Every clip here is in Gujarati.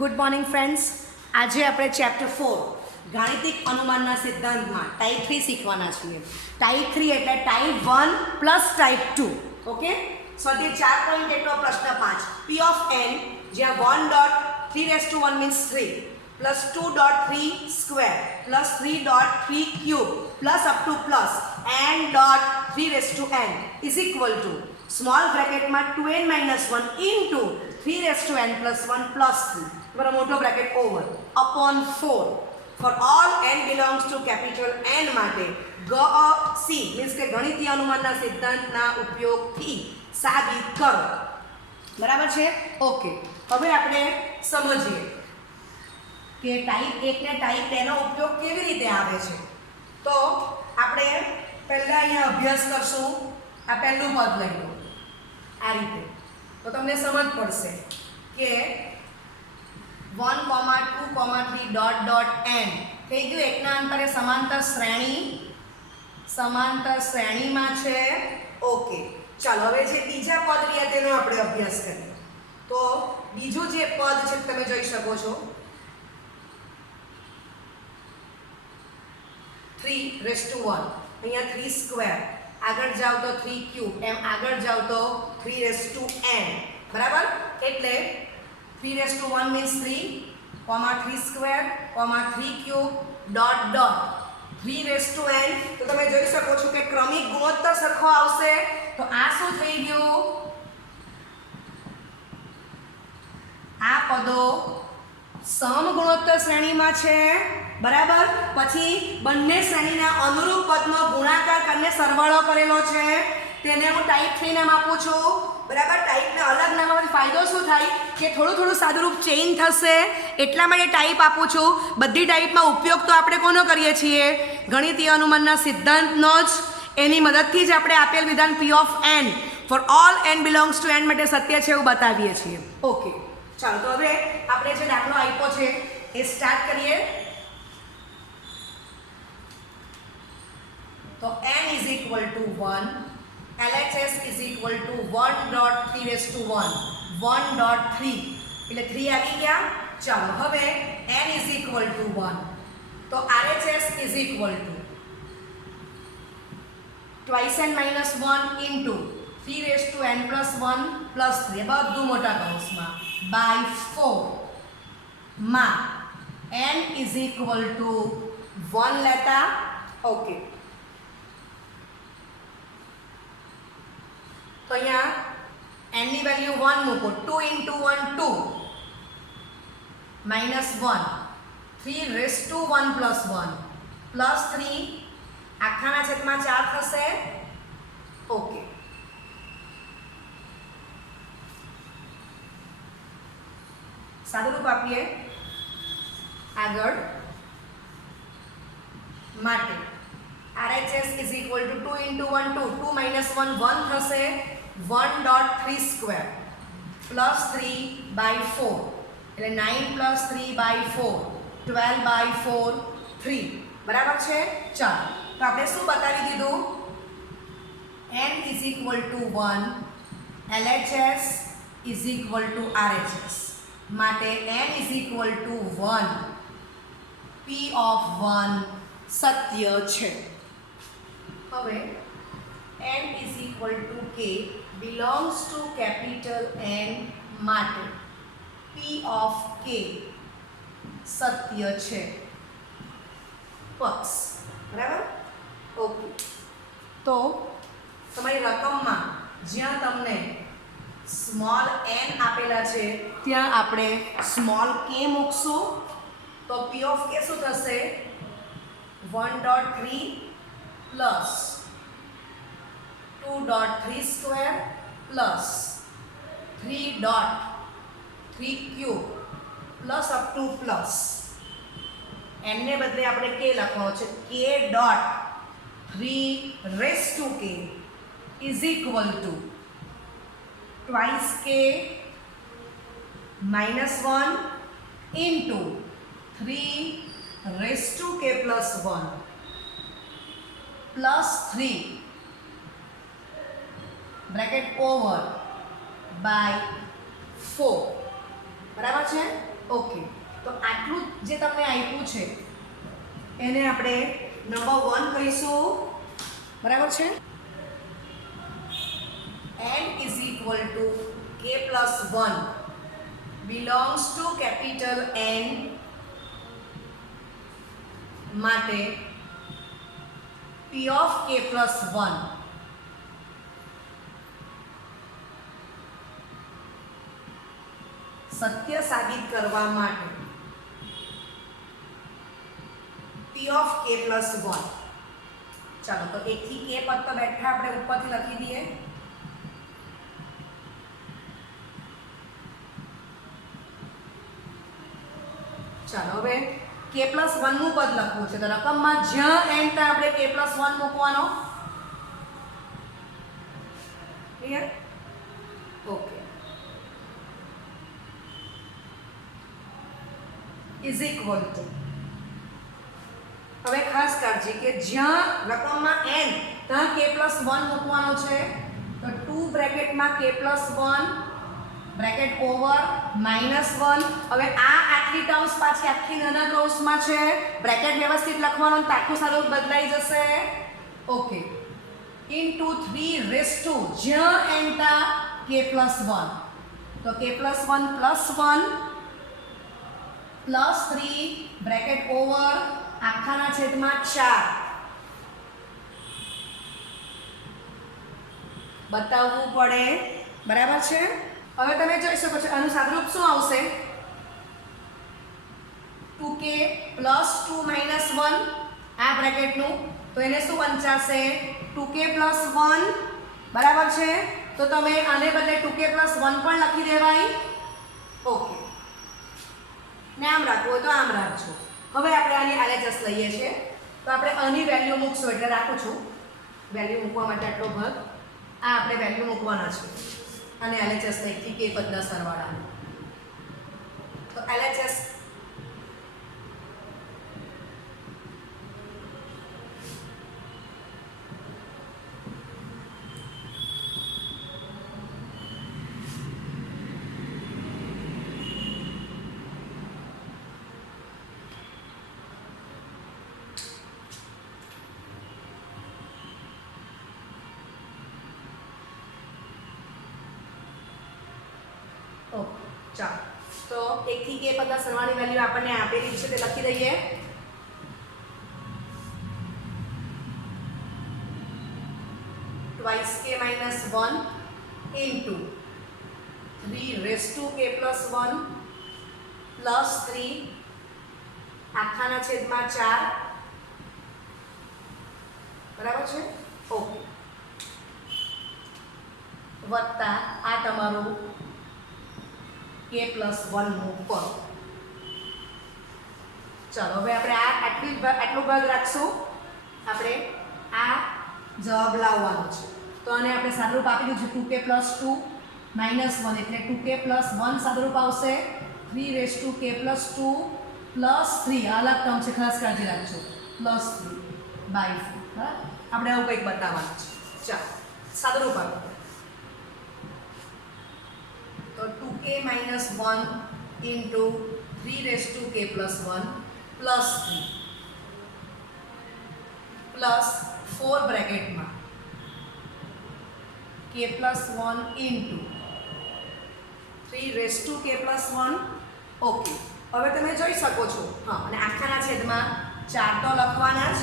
Good morning friends. આજે આપણે ચેપ્ટર 4 ગાણિતિક અનુમાનના સિદ્ધાંતમાં ટાઈપ 3 શીખવાના છીએ. ટાઈપ 3 એટલે ટાઈપ 1 પ્લસ ટાઈપ 2. ઓકે, સ્વાધ્યાય 4 પોઈન્ટ એટલો પ્રશ્ન 5 p ઓફ n જ્યાં 1.3 means 3 plus 2.3 square plus 3.3 cube plus up to plus n.3 is equal to small બ્રેકેટમાં 2n - 1 ઇન્ટુ 3n plus 1 plus 3 बराबर मोटो bracket over upon 4 for all n belongs to capital n माटे ग सी मीन्स के गणितीय अनुमानना सिद्धांतना उपयोगथी साबित करो. बराबर छे. ओके, હવે આપણે સમજીએ કે ટાઈપ 1 ને ટાઈપ 2 નો ઉપયોગ કેવી રીતે આવે છે. તો આપણે પહેલા અહીંયા અભ્યાસ કરશું. આ પહેલું પદ લઈ લો આ રીતે, તો તમને સમજ પડશે કે 1, 2, 3 ડોટ ડોટ n થઈ ગયું. એકના અંતરે સમાંતર શ્રેણીમાં છે. ઓકે, ચાલો હવે જે બીજા પદ રહ્યા તેનો આપણે અભ્યાસ કરીએ. તો બીજું જે પદ છે તમે જોઈ શકો છો 3:1 અહીંયા 3 સ્ક્વેર, આગળ જાવ તો 3 ક્યુબ, એમ આગળ જાવ તો 3n. બરાબર, એટલે 3:1 means 3, 3 square, 3 cube dot dot 3n. તો તમે જોઈ શકો છો કે ક્રમિક ગુણોત્તર સરખો આવશે. તો આ શું થઈ ગયું? આ પદો સમગુણોત્તર શ્રેણીમાં છે. બરાબર, પછી બંને શ્રેણીના અનુરૂપ પદનો ગુણાકાર કરીને સરવાળો કરેલો છે. તેને હું ટાઈપ 3 નામ આપું છું. બરાબર, ટાઈપને અલગ નામ આપવાથી ફાયદો શું થાય કે થોડું સાદુરૂપ ચેન્જ થશે, એટલા માટે ટાઈપ આપું છું. બધી ટાઈપમાં ઉપયોગ તો આપણે કોનો કરીએ છીએ? ગણિતીય અનુમાનના સિદ્ધાંતનો જ. એની મદદથી જ આપણે આપેલ વિધાન p of n for all n belongs to n માટે સત્ય છે એવું બતાવીએ છીએ. ઓકે, ચાલો તો હવે આપણે જે દાખલો આપ્યો છે એ સ્ટાર્ટ કરીએ. તો n is equal to 1, LHS is equal to 1.3:1, 1.3 એટલે 3 આવી ગયા. ચાલો હવે n is equal to 1, તો RHS is equal to 2n minus 1 into 3n plus 1 plus 3 બધું મોટા કૌંસમાં by 4 માં n is equal to 1 લેતા. ઓકે, તો અહીંયા n ની વેલ્યુ 1 મૂકો. 2 into 1 2 minus 1 3:1 plus 1 plus 3 આખાના છેદમાં 4 થશે. ઓકે, સાદુરૂપ આપીએ આગળ માટે RHS is equal to 2 into 1 2, 2 minus 1 1 થશે. 1.3 સ્ક્વેર પ્લસ 3 by 4 એટલે 9 plus 3 by 4 12 by 4 3. બરાબર છે. ચાલો તો આપણે શું બતાવી દીધું? n is equal to 1, LHS is equal to RHS માટે n is equal to 1, p of 1 સત્ય છે. હવે n is equal to k belongs to capital N માટે p of k સત્ય છે. પક્ષ. બરાબર. ઓકે, તો તમારી રકમમાં જ્યાં તમને સ્મોલ n આપેલા છે ત્યાં આપણે સ્મોલ k મૂકશું. તો p of k શું થશે? 1.3 plus 2.3 square plus 3.3 cube plus up to plus n ને બદલે આપણે k લખવાનો છે. k dot 3 raised to k is equal to twice k minus 1 into 3 raised to k plus 1 plus 3 bracket over by 4. બરાબર છે. ઓકે, તો આટલું જે તમને આપ્યું છે એને આપણે નંબર 1 કહીશું, બરાબર છે. n is equal to k plus 1 belongs to capital N માટે p of k plus 1 સત્ય સાબિત કરવા માટે p of k plus 1. ચાલો તો 1 થી k પદ તો બેઠા આપણે ઉપરથી લખી દઈએ. ચાલો હવે k plus 1 નું પદ લખવું છે તો રકમમાં જ્યાં n ત્યાં આપણે k plus 1 મૂકવાનો. Clear? Okay. Is equal two, હવે ખાસ કાળજી કે જ્યાં રકમમાં n ત્યાં k plus 1 મૂકવાનો છે તો 2 બ્રેકેટમાં k plus 1 બ્રેકેટ ઓવર -1. હવે આ આટલી ટર્મ્સ પાછી આખી નાના કૌંસમાં છે, બ્રેકેટ વ્યવસ્થિત લખવાનું તો આખું સારું બદલાઈ જશે. ઓકે, ઇન્ટુ 3 રેસ ટુ જ્યાં n તા k plus 1 તો k plus 1 plus 1 plus 3 bracket over આખાના છેદમાં 4 બતાવવું પડે, બરાબર છે. હવે તમે જોઈ શકો છો આનું સાદુરૂપ શું આવશે? 2k plus 2 minus 1 આ બ્રેકેટનું, તો એને શું વંચાશે? 2k plus 1, બરાબર છે. તો તમે આને બદલે 2k plus 1 પણ લખી દેવાય. ઓકે, ને આમ રાખવું હોય તો આમ રાખજો. હવે આપણે આની LHS લઈએ છીએ તો આપણે આની વેલ્યુ મૂકશું, એટલે રાખું છું વેલ્યુ મૂકવા માટે આટલો ભાગ આ આપણે વેલ્યુ મૂકવાના છે અને LHS થી k પદના સરવાળા. તો LHS ચાલો તો 1 થી k પદના સરવાળાની વેલ્યુ આપણને આપેલી છે તે લખી દઈએ. twice k minus 1 into 3 raised to k plus 1 plus 3 આખાના છેદમાં 4, બરાબર છે. ઓકે, વત્તા આ તમારું k plus 1 મૂવ કરો. ચાલો હવે આપણે આટલો ભાગ રાખશું, આપણે આ જવાબ લાવવાનો છે. તો આને આપણે સાદુરૂપ આપી દીધું છે 2k plus 2 minus 1 એટલે 2k plus 1 સાદુરૂપ આવશે 3 raised to k plus 2 plus 3 અલગ ટર્મ છે, ખાસ કાળજી રાખજો, plus 3 by 4. બરાબર, આપણે આવું કંઈક બતાવવાનું છે. ચાલો સાદુરૂપ આપો તો 2k minus 1 into 3 raised to k plus 1 plus 3 plus 4 બ્રેકેટમાં k plus 1 into 3 raised to k plus 1. Okay, હવે તમે જોઈ શકો છો હા, અને આખાના છેદમાં 4 તો લખવાના જ.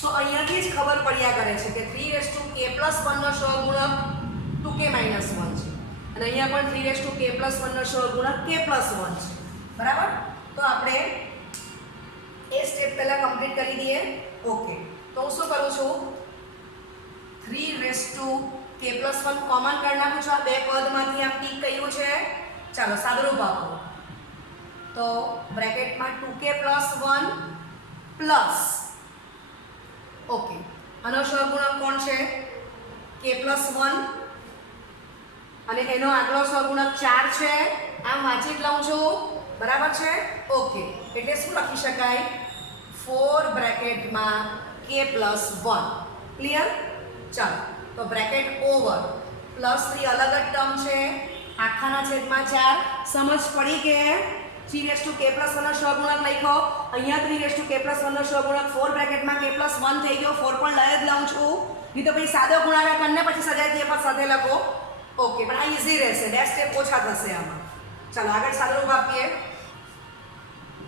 તો અહીંયાથી જ ખબર પડ્યા કરે છે કે 3 raised to k plus 1 નો સહગુણક 2k minus 1 છે અને અહીંયા પણ 3 raised to k plus 1 નો સહગુણક k plus 1 છે, બરાબર. તો આપણે એ સ્ટેપ પહેલા કમ્પ્લીટ કરી દઈએ. ઓકે, તો હું શું કરું છું 3 raised to k plus 1 common કરી નાખું છું. આ બે પદમાંથી આમ ટીક કર્યું છે. ચાલો સાદુરૂપ આપો તો બ્રેકેટમાં 2k plus 1 પ્લસ, ઓકે, આનો સહગુણક કોણ છે? k plus 1 અને એનો આગલો સહગુણક 4 છે. આમ વાંચી જ લઉં છું, બરાબર છે. ઓકે, એટલે શું લખી શકાય? 4 બ્રેકેટમાં k plus 1. ક્લિયર? ચાલો તો બ્રેકેટ ઓવર પ્લસ 3 અલગ જ ટર્મ છે, આખાના છેદમાં 4. સમજ પડી કે 3 રેસ ટુ k પ્લસ 1 નો સહગુણક લખ્યો, અહીંયા 3 રેસ ટુ k પ્લસ 1 નો સહગુણક 4 બ્રેકેટમાં k પ્લસ 1 થઈ ગયો, 4 પણ લઈ જ લઉં છું, નહીં તો પછી સાદો ગુણાકાર કરીને પછી સજાતીય પદ સાથે લખો. ઓકે, પણ આ ઈઝી રહેશે, બે સ્ટેપ ઓછા થશે આમાં. ચાલો આગળ સાદુરૂપ આપીએ.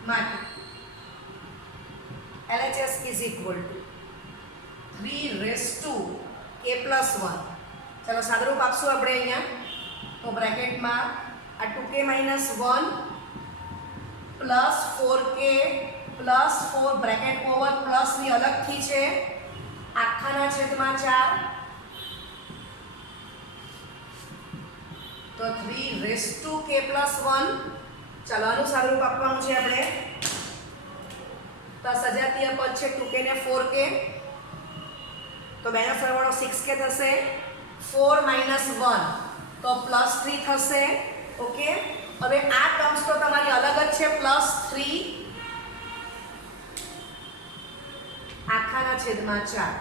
માટે LHS is equal to 3 raised to k plus 1. ચાલો સાદુરૂપ આપશું આપણે અહીંયા. તો બ્રેકેટમાં આ 2k minus 1 plus 4k plus 4 bracket over પ્લસની અલગથી છે આખાના છેદમાં 4. તો 3 raised to k plus 1. ચાલો આનું સાદુરૂપ આપવાનું છે આપણે. તો સજાતીય પદ છે 2k ને 4k, તો બેનો સરવાળો 6k થશે. 4 minus 1 તો પ્લસ 3 થશે. ઓકે, હવે આ ટર્મ્સ તો તમારી અલગ જ છે, પ્લસ 3 આખાના છેદમાં 4.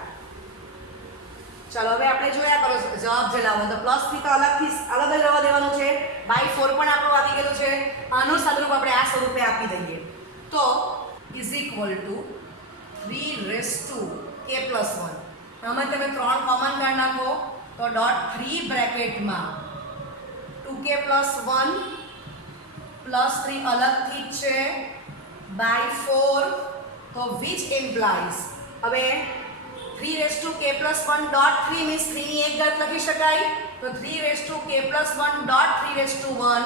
ચાલો હવે આપણે જોયા કરો જવાબ જલાવો. તો પ્લસ 3 તો અલગ જ રહેવા દેવાનું છે, બાય 4 પણ આપણું આવી ગયેલું છે. આનું સાદુરૂપ આપણે આ સ્વરૂપે આપી દઈએ. તો is equal two 3 raised to k plus 1. આમાં તમે 3 કોમન કાઢી નાખો તો ડોટ 3 બ્રેકેટમાં 2k plus 1 પ્લસ 3 અલગથી જ છે બાય 4. તો વિચ ઇમ્પ્લાઇઝ, હવે 3 raised to k plus 1 dot 3 means 3 ની એક ઘાત લખી શકાય. તો 3 raised to k plus 1 dot 3 raised to 1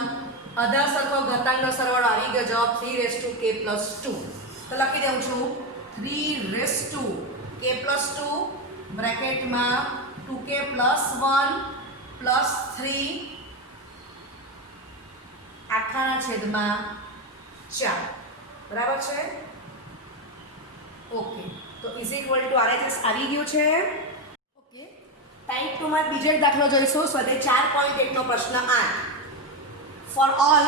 અધા સરખો ઘાતાંકનો સરવાળો આવી ગયો જવાબ 3 raised to k plus 2. તો લખી દઉં છું 3 raised to k plus 2 બ્રેકેટમાં 2k plus 1 plus 3 આખાના છેદમાં 4. બરાબર છે? ઓકે, તો ઇઝ ઇક્વલ ટુ RHS આવી ગયું છે. ઓકે, ટાઈપ 2 માં બીજો એક દાખલો જોઈશું. સ્વાધ્યાય 4.1 નો પ્રશ્ન 8. For all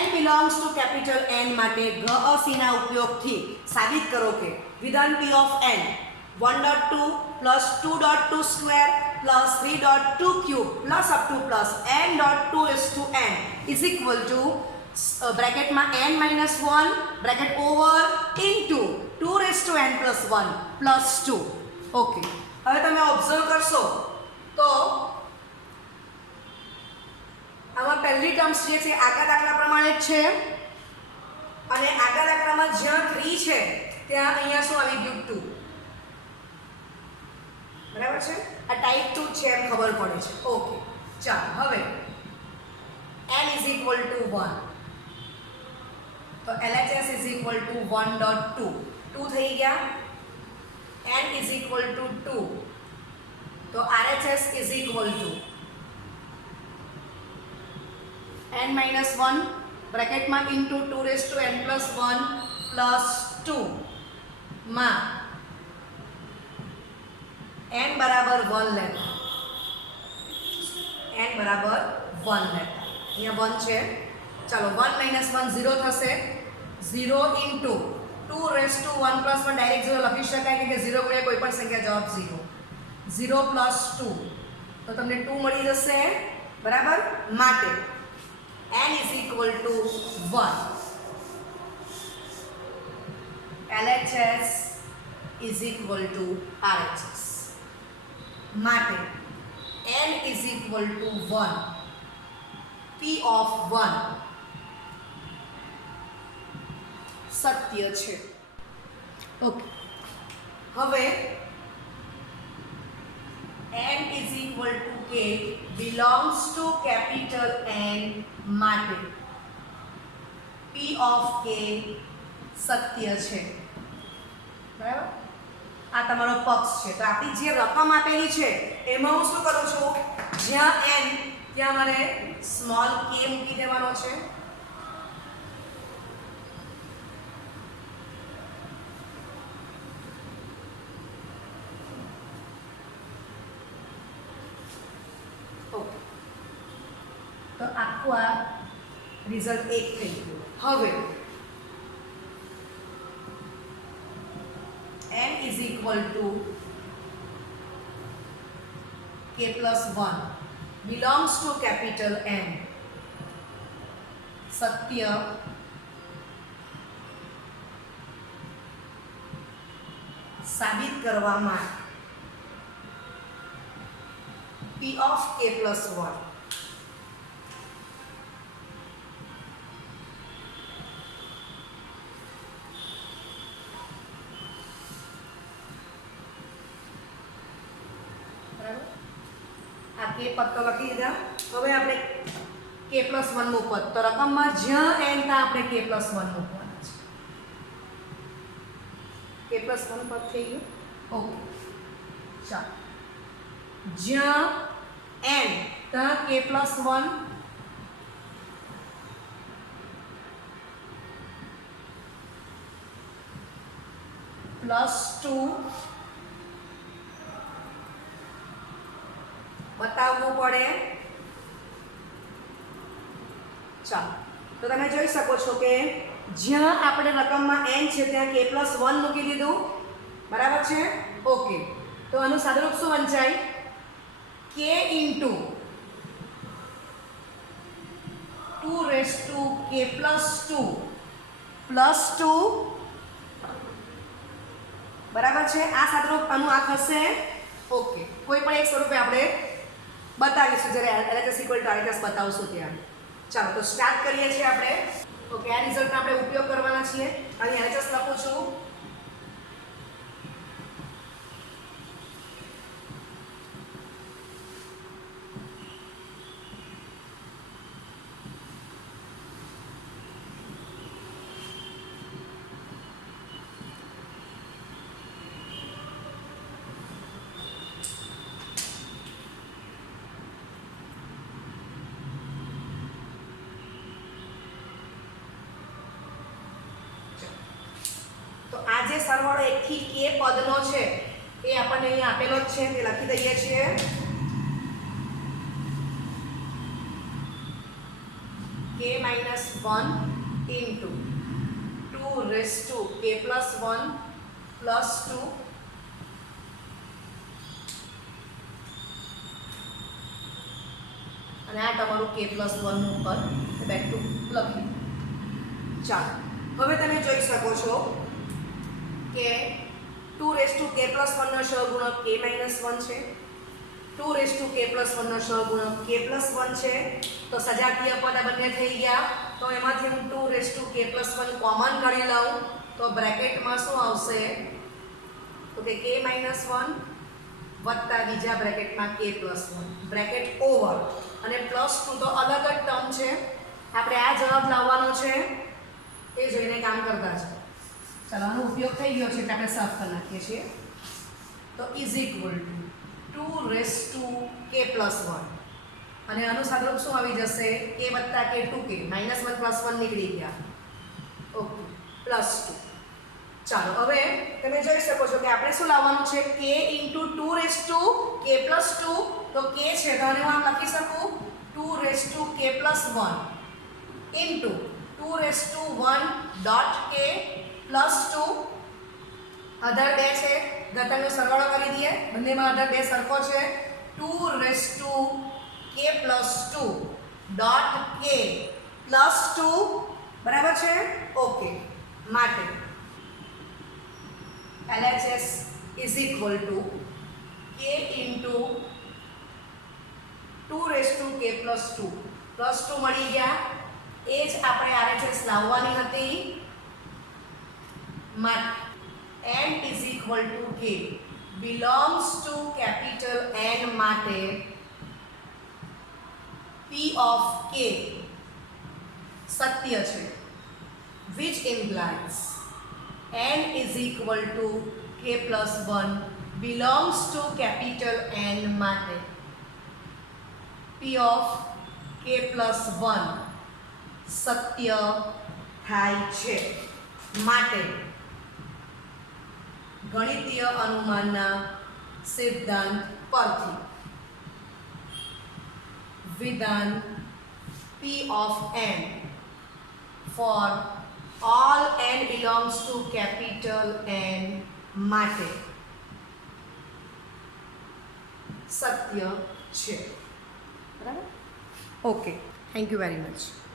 n belongs to capital N માટે ગ અ સી ના ઉપયોગથી સાબિત કરો કે વિધાન p of n 1.2 plus 2.2 square plus 3.2 cube plus up to plus n.2 is to n is equal to બ્રેકેટમાં n minus 1 bracket over into 2 raised to n plus 1 plus 2. Okay, હવે તમે ઓબ્ઝર્વ કરશો તો આમાં પહેલી ટર્મ્સ જે છે આગળ દાખલા પ્રમાણે જ છે, અને આગળ દાખલામાં જ્યાં 3 છે ત્યાં અહીંયા શું આવી ગયું 2. બરાબર છે? આ ટાઈપ 2 છે એમ ખબર પડે છે. ઓકે, ચાલો હવે n is equal to 1. તો LHS is equal to 1.2. 2 થઈ ગયા. n is equal to 2. તો RHS is equal to n minus 1 બ્રેકેટમાં into 2 raised to n plus 1 plus 2 માં n બરાબર 1 લેતા. n બરાબર 1 લેતા. અહીંયા 1 છે. ચાલો 1 minus 1 0 થશે. 0 into 2 raised to 1 plus 1 direct 0 લખી શકાય કે 0 ગુણ્યા કોઈ પણ સંખ્યા જવાબ 0. 0 plus 2 તો તમને 2 મળી જશે. બરાબર? માટે n is equal to 1. LHS is equal to RHS. માટે n is equal to 1. P of 1 સત્ય છે. ઓકે, હવે n is equal to k belongs to capital N માટે P of k સત્ય છે. બરાબર? આ તમારો પક્ષ છે. તો આપણી જે રકમ આપેલી છે એમાં હું શું કરું છું, જ્યાં n ત્યાં મારે સ્મોલ k મૂકી દેવાનો છે. તો આખું આ રિઝલ્ટ 1 થઈ ગયું. હવે n is equal to k plus 1 belongs to capital N સત્ય સાબિત કરવા માટે p of k plus 1 આ કે પદ તો લખી દીધા. હવે આપણે k plus 1 નું પદ, તો રકમમાં જ્યાં n ત્યાં આપણે k plus 1 મૂકવાના છે. k plus 1 પદ થઈ ગયું. ઓકે, ચાલો, જ્યાં n ત્યાં k plus 1 plus 2 બતાવવું પડે. ચાલો, તો તમે જોઈ શકો છો કે જ્યાં આપણે રકમમાં n છે ત્યાં k plus 1 મૂકી દીધું. બરાબર છે? ઓકે, તો આનું સાદુરૂપ શું વંચાય? k into 2 raised to k plus 2 plus 2. બરાબર છે? આ સાદુરૂપ આનું આ થશે. ઓકે, કોઈ પણ એક સ્વરૂપે આપણે બતાવીશું જ્યારે LHS equal to RHS બતાવશું ત્યારે. ચાલો, તો સ્ટાર્ટ કરીએ છીએ આપણે. ઓકે, આ રિઝલ્ટનો આપણે ઉપયોગ કરવાના છીએ. અહીં LHS લખું છું. તો આ જે સરવાળો 1 થી k પદનો છે એ આપણને અહીં આપેલો જ છે, તે લખી દઈએ છીએ. k minus 1 into 2 raised to k plus 1 plus 2 અને આ તમારું k plus 1 નું પદ બેક ટુ લખી. ચાલો, હવે તમે જોઈ શકો છો કે 2 raised to k plus 1 નો સહગુણક k minus 1 છે. 2 raised to k plus 1 નો સહગુણક k plus 1 છે. તો સજાતીય પદ આ બંને થઈ ગયા. તો એમાંથી હું 2 raised to k plus 1 common કાઢી લઉં તો બ્રેકેટમાં શું આવશે? તો કે k minus 1 વત્તા બીજા બ્રેકેટમાં k plus 1 બ્રેકેટ ઓવર અને પ્લસ 2 તો અલગ જ ટર્મ છે. આપણે આ જવાબ લાવવાનો છે એ જોઈને કામ કરતા છે. ચાલો, આનો ઉપયોગ થઈ ગયો છે એટલે આપણે સાફ કરી નાખીએ છીએ. તો is equal two 2 raised to k plus 1 અને આનું સાદુરૂપ શું આવી જશે? k વત્તા k 2k -1 plus 1 નીકળી ગયા. Okay, plus 2. ચાલો, હવે તમે જોઈ શકો છો કે આપણે શું લાવવાનું છે? k into 2 raised to k plus 2. તો k છે તો આને હું આમ લખી શકું 2 raised to k plus 1 into 2 raised to 1 dot k plus 2. અધર 2 છે, ઘાતાંકનો સરવાળો કરી દઈએ. બંનેમાં અધર 2 સરખો છે. 2 raised to k plus 2 dot k plus 2. બરાબર છે? ઓકે, માટે LHS is equal to k into 2 raised to k plus 2 plus 2 મળી ગયા. એ જ આપણે RHS લાવવાની હતી. n is equal to k belongs to capital N માટે p of k સત્ય છે, which implies n is equal to k plus 1 belongs to capital N માટે p of k plus 1 સત્ય થાય છે. માટે ગણિતીય અનુમાનના સિદ્ધાંત પરથી વિધાન p of n for all n belongs to capital N માટે સત્ય છે. બરાબર? Okay, thank you very much.